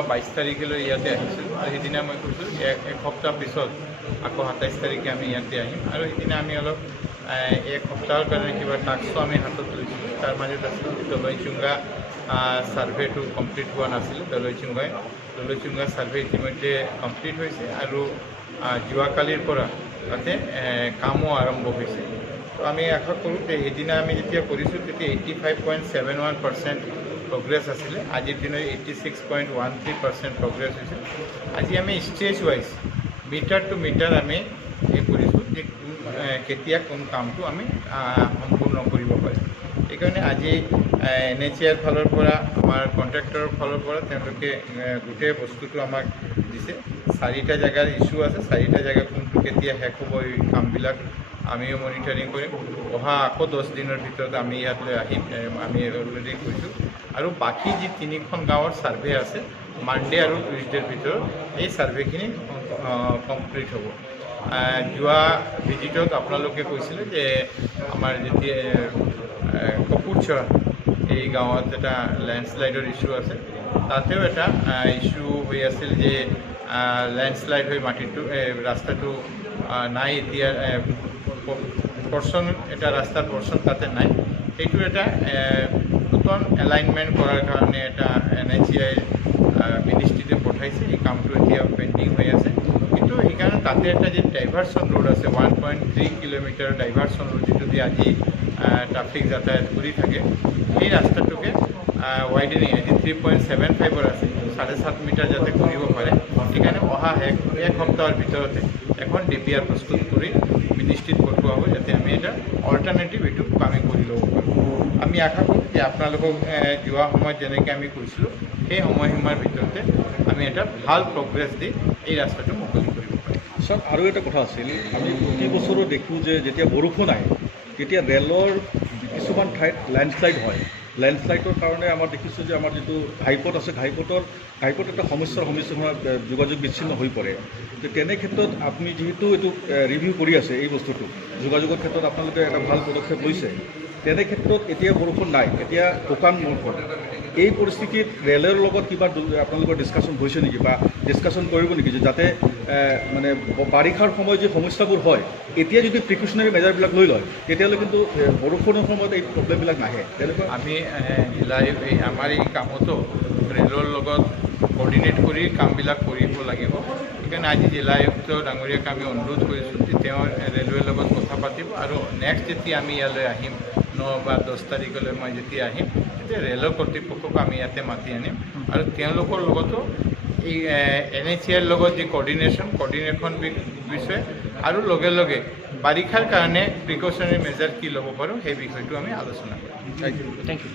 যোৱা 22 তাৰিখলৈ ইয়াতে আহিছিলোঁ আৰু সেইদিনা মই কৈছোঁ এক সপ্তাহ পিছত আকৌ 27 তাৰিখে আমি ইয়াতে আহিম আৰু সেইদিনা আমি অলপ এক সপ্তাহৰ কাৰণে কিবা টাস্কো আমি হাতত লৈছিলোঁ। তাৰ মাজত আছিলোঁ দলৈচুঙা ছাৰ্ভেটো কমপ্লিট হোৱা নাছিলে। দলৈচুঙা ছাৰ্ভে ইতিমধ্যে কমপ্লিট হৈছে আৰু যোৱাকালিৰ পৰা তাতে কামো আৰম্ভ হৈছে। তো আমি আশা কৰোঁ যে সেইদিনা আমি যেতিয়া কৰিছোঁ তেতিয়া 85.71% প্ৰগ্ৰেছ আছিলে। আজিৰ দিনত 86.13% প্ৰগ্ৰেছ হৈছে। আজি আমি stage wise meter to meter আমি কৰিছোঁ যে কেতিয়া কোন কামটো আমি সম্পূৰ্ণ কৰিব পাৰিম। সেইকাৰণে আজি NHAIৰ ফালৰ পৰা আমাৰ কণ্ট্ৰেক্টৰৰ ফালৰ পৰা তেওঁলোকে গোটেই বস্তুটো আমাক দিছে। 4টা জেগাৰ ইছ্যু আছে, 4টা জেগা কোনটো কেতিয়া শেষ হ'ব এই কামবিলাক আমিও মনিটৰিং কৰিম। অহা আকৌ 10 দিনৰ ভিতৰত আমি ইয়ালৈ আহিম, আমি অলৰেডি কৈছোঁ। আৰু বাকী যি 3খন গাঁৱৰ ছাৰ্ভে আছে মানডে আৰু টুইজডেৰ ভিতৰত এই ছাৰ্ভেখিনি কমপ্লিট হ'ব। যোৱা ভিজিটত আপোনালোকে কৈছিলে যে আমাৰ যেতিয়া কপুৰচৰা এই গাঁৱত এটা লেণ্ডশ্লাইডৰ ইছ্যু আছে, তাতেও এটা ইছ্যু হৈ আছিল যে লেণ্ডশ্লাইড হৈ মাটিটো ৰাস্তাটো নাই, এতিয়া পৰ্চন এটা ৰাস্তাৰ পৰ্চন তাতে নাই। সেইটো এটা নতুন এলাইনমেণ্ট কৰাৰ কাৰণে এটা NHAI মিনিষ্ট্ৰীতে পঠাইছে। এই কামটো এতিয়া পেণ্ডিং হৈ আছে, কিন্তু সেইকাৰণে তাতে এটা যি ডাইভাৰ্চন ৰোড আছে 1.3 কিলোমিটাৰ ডাইভাৰ্চন ৰোড, যিটো দি আজি ট্ৰাফিক যাতায়াত কৰি থাকে, সেই ৰাস্তাটোকে ৱাইডেনিং আজি 3.75 আছে, 7.5 মিটাৰ যাতে কৰিব পাৰে। সেইকাৰণে অহা এক সপ্তাহৰ ভিতৰতে এখন DPR প্ৰস্তুত কৰি মিনিষ্ট্ৰীত পঠোৱা হ'ব, যাতে আমি এটা অল্টাৰনেটিভ এইটো আমি কৰি ল'ব পাৰোঁ। আমি আশা কৰোঁ যে আপোনালোকক যোৱা সময়ত যেনেকৈ আমি কৈছিলোঁ সেই সময়সীমাৰ ভিতৰতে আমি এটা ভাল প্ৰগ্ৰেছ দি এই ৰাস্তাটো মুকলি কৰিব পাৰিম। ছাৰ, আৰু এটা কথা আছিল, আমি প্ৰতি বছৰো দেখোঁ যে যেতিয়া বৰষুণ আহে তেতিয়া ৰেলৰ কিছুমান ঠাইত লেণ্ডশ্লাইড হয়। লেণ্ডশ্লাইডৰ কাৰণে আমাৰ দেখিছোঁ যে আমাৰ যিটো ঘাইপথ আছে, ঘাইপথ এটা সমস্যাৰ সন্মুখীন হোৱা, যোগাযোগ বিচ্ছিন্ন হৈ পৰে। তো তেনে ক্ষেত্ৰত আপুনি যিহেতু এইটো ৰিভিউ কৰি আছে, এই বস্তুটো যোগাযোগৰ ক্ষেত্ৰত আপোনালোকে এটা ভাল পদক্ষেপ লৈছে। তেনে ক্ষেত্ৰত এতিয়া বৰষুণ নাই, এতিয়া শুকান মৌসুম, এই পৰিস্থিতিত ৰেলৰ লগত কিবা আপোনালোকৰ ডিছকাশ্যন হৈছে নেকি বা ডিছকাশ্যন কৰিব নেকি, যে যাতে মানে বাৰিষাৰ সময়ত যি সমস্যাবোৰ হয় এতিয়া যদি প্ৰিকশ্যনেৰী মেজাৰবিলাক লৈ লয় তেতিয়াহ'লে কিন্তু বৰষুণৰ সময়ত এই প্ৰব্লেমবিলাক নাহে। তেনেকুৱা আমি আমাৰ এই কামতো ৰেলৰ লগত কোঅৰ্ডিনেট কৰি কামবিলাক কৰিব লাগিব। সেইকাৰণে আজি জিলা আয়ুক্ত ডাঙৰীয়াক আমি অনুৰোধ কৰিছোঁ যে তেওঁ ৰেলৱেৰ লগত কথা পাতিব আৰু নেক্সট যেতিয়া আমি ইয়ালৈ আহিম 9 বা 10 তাৰিখলৈ মই যেতিয়া আহিম তেতিয়া ৰেলৰ কৰ্তৃপক্ষক আমি ইয়াতে মাতি আনিম আৰু তেওঁলোকৰ লগতো এই NHAIৰ লগত যি কোঅৰ্ডিনেশ্যন বিষয়ে আৰু লগে লগে বাৰিষাৰ কাৰণে প্ৰিকশ্যনেৰী মেজাৰ কি ল'ব পাৰোঁ সেই বিষয়টো আমি আলোচনা কৰিম। Thank U.